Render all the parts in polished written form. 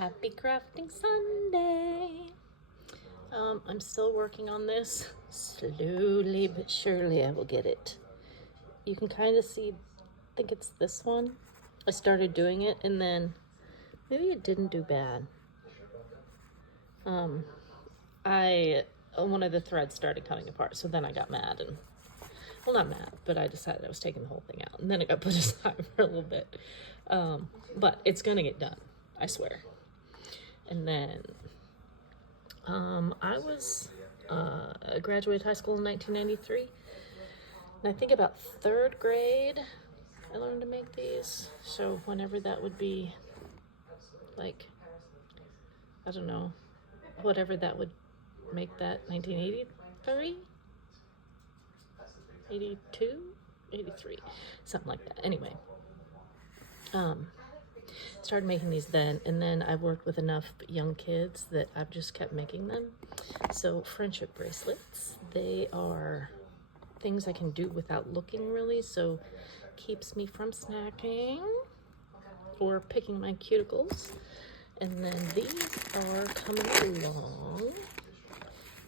Happy Crafting Sunday! I'm still working on this. Slowly but surely I will get it. You can kind of see, I think it's this one. I started doing it and then maybe it didn't do bad. One of the threads started coming apart, so then I got mad and, well, not mad, but I decided I was taking the whole thing out, and then it got put aside for a little bit. But it's gonna get done, I swear. And then I graduated high school in 1993, and I think about 3rd grade I learned to make these. So whenever that would be, like, I don't know, whatever that would make that, 1983, 82, 83, something like that. Anyway, started making these then, and then I worked with enough young kids that I've just kept making them. So friendship bracelets, they are things I can do without looking, really, so keeps me from snacking or picking my cuticles. And then these are coming along.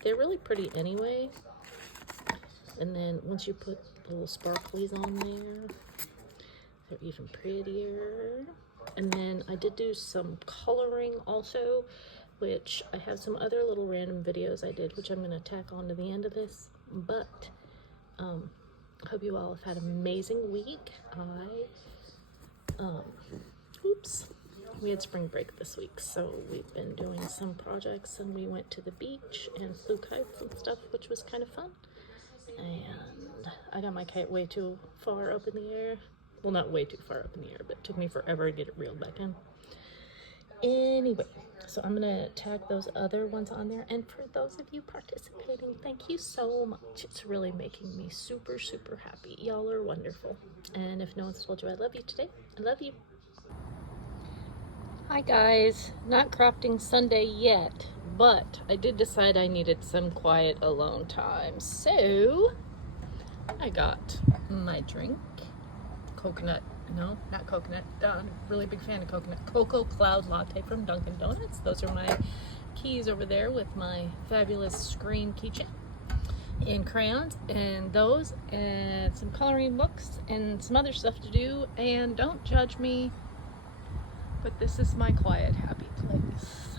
They're really pretty anyway. And then once you put the little sparklies on there, they're even prettier. And then I did do some coloring also, which I have some other little random videos I did, which I'm going to tack on to the end of this. But I hope you all have had an amazing week. We had spring break this week, so we've been doing some projects, and we went to the beach and flew kites and stuff, which was kind of fun. And I got my kite way too far up in the air. Well, not way too far up in the air, but it took me forever to get it reeled back in. Anyway, so I'm gonna tag those other ones on there. And for those of you participating, thank you so much. It's really making me super, super happy. Y'all are wonderful. And if no one's told you I love you today, I love you. Hi guys, not crafting Sunday yet, but I did decide I needed some quiet alone time. So I got my drink, coconut, no, not coconut, I'm a really big fan of coconut, Cocoa Cloud Latte from Dunkin' Donuts. Those are my keys over there with my fabulous screen keychain and crayons and those and some coloring books and some other stuff to do. And don't judge me, but this is my quiet, happy place.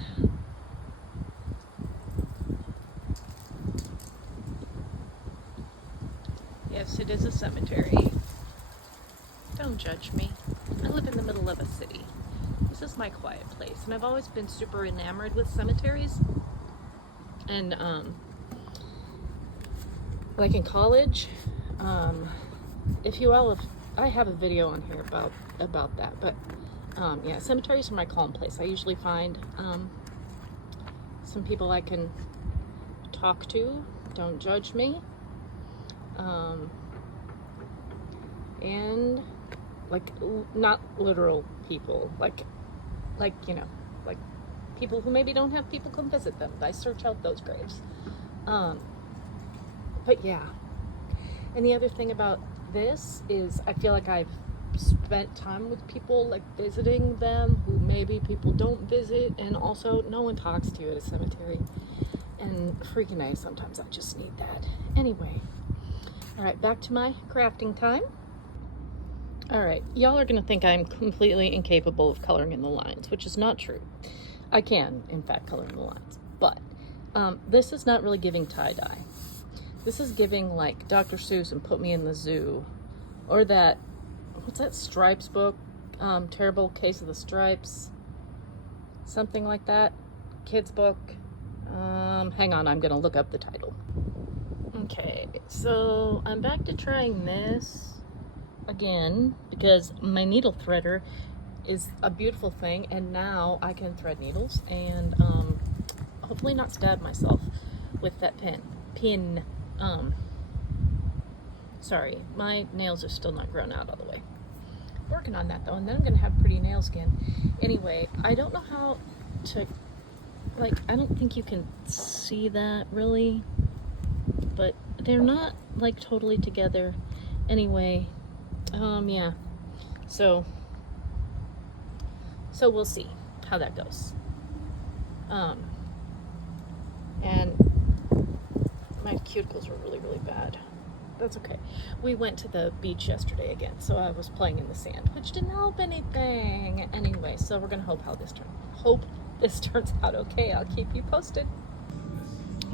Yes, it is a cemetery. Don't judge me. I live in the middle of a city. This is my quiet place, and I've always been super enamored with cemeteries. And like in college, if you all have, I have a video on here about that, but yeah, cemeteries are my calm place. I usually find some people I can talk to. Don't judge me. And like, not literal people, like you know, like people who maybe don't have people come visit them. I search out those graves. But yeah. And the other thing about this is I feel like I've spent time with people, like visiting them who maybe people don't visit, and also no one talks to you at a cemetery, and freaking nice. Sometimes I just need that. Anyway, all right, back to my crafting time. All right, y'all are gonna think I'm completely incapable of coloring in the lines, which is not true. I can, in fact, color in the lines, but this is not really giving tie-dye. This is giving like Dr. Seuss and Put Me in the Zoo, or that, what's that Stripes book? Terrible Case of the Stripes. Something like that. Kids book. Hang on, I'm gonna look up the title. Okay, so I'm back to trying this again because my needle threader is a beautiful thing, and now I can thread needles and hopefully not stab myself with that pin. Sorry, my nails are still not grown out all the way. Working on that though, and then I'm gonna have pretty nails again. Anyway, I don't know how to, like, I don't think you can see that really, but they're not like totally together. Anyway, yeah, so we'll see how that goes. And my cuticles were really, really bad. That's okay. We went to the beach yesterday again, so I was playing in the sand, which didn't help anything. Anyway, so we're gonna hope this turns out okay. I'll keep you posted.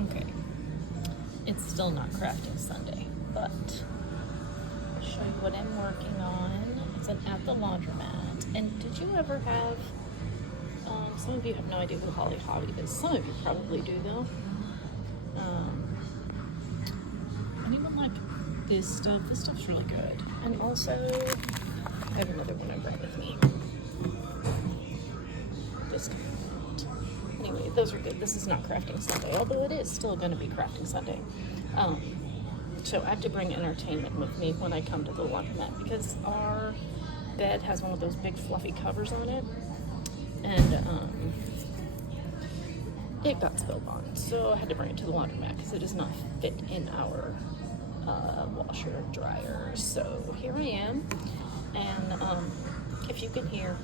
Okay. It's still not crafting Sunday, but I'll show you what I'm working on. It's an at the laundromat. And did you ever have? Some of you have no idea who Holly Hobby is. Some of you probably do, though. Anyone like this stuff? This stuff's really good. And also, I have another one I brought with me. This kind. Anyway, those are good. This is not Crafting Sunday, although it is still going to be Crafting Sunday. So I have to bring entertainment with me when I come to the laundromat because our bed has one of those big fluffy covers on it. And it got spilled on, so I had to bring it to the laundromat because it does not fit in our washer and dryer. So here I am, and if you can hear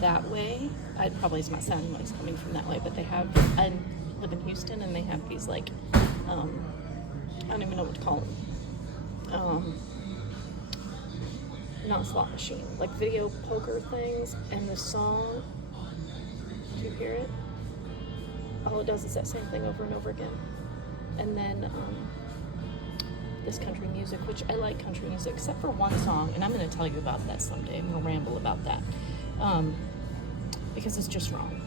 that way, it's not sounding like it's coming from that way, but I live in Houston, and they have these like, I don't even know what to call them, not slot machine, like video poker things, and the song, do you hear it? All it does is that same thing over and over again. And then this country music, which I like country music, except for one song, and I'm going to tell you about that someday. I'm going to ramble about that because it's just wrong.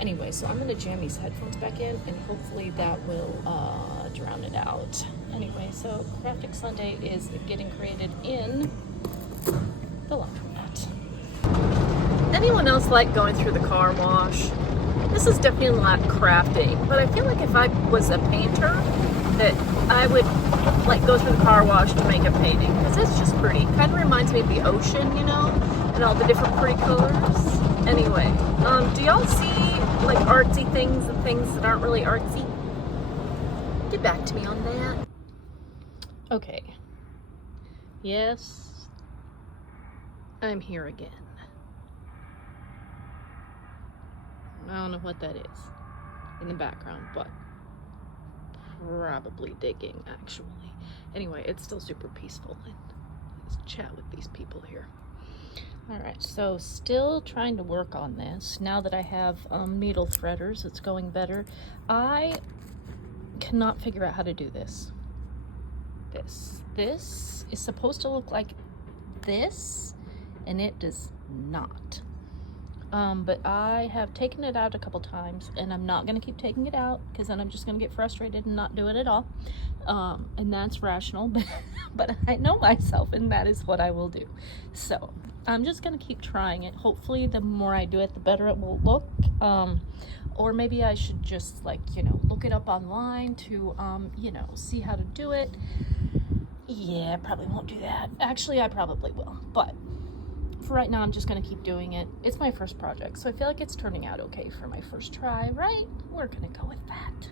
Anyway, so I'm going to jam these headphones back in, and hopefully that will drown it out. Anyway, so Crafting Sunday is getting created in the laundromat. Anyone else like going through the car wash? This is definitely not crafting, but I feel like if I was a painter, that I would like go through the car wash to make a painting because it's just pretty. Kind of reminds me of the ocean, you know, and all the different pretty colors. Anyway, do y'all see like artsy things and things that aren't really artsy? Get back to me on that. Okay. Yes, I'm here again. I don't know what that is in the background, but probably digging, actually. Anyway, it's still super peaceful, and let's chat with these people here. All right, so still trying to work on this. Now that I have needle threaders, it's going better. I cannot figure out how to do this. This is supposed to look like this, and it does not. But I have taken it out a couple times, and I'm not going to keep taking it out because then I'm just going to get frustrated and not do it at all. And that's rational, but I know myself, and that is what I will do. So I'm just going to keep trying it. Hopefully the more I do it, the better it will look. Or maybe I should just look it up online to, see how to do it. Yeah, I probably won't do that. Actually, I probably will, but for right now, I'm just going to keep doing it. It's my first project, so I feel like it's turning out okay for my first try, right? We're going to go with that.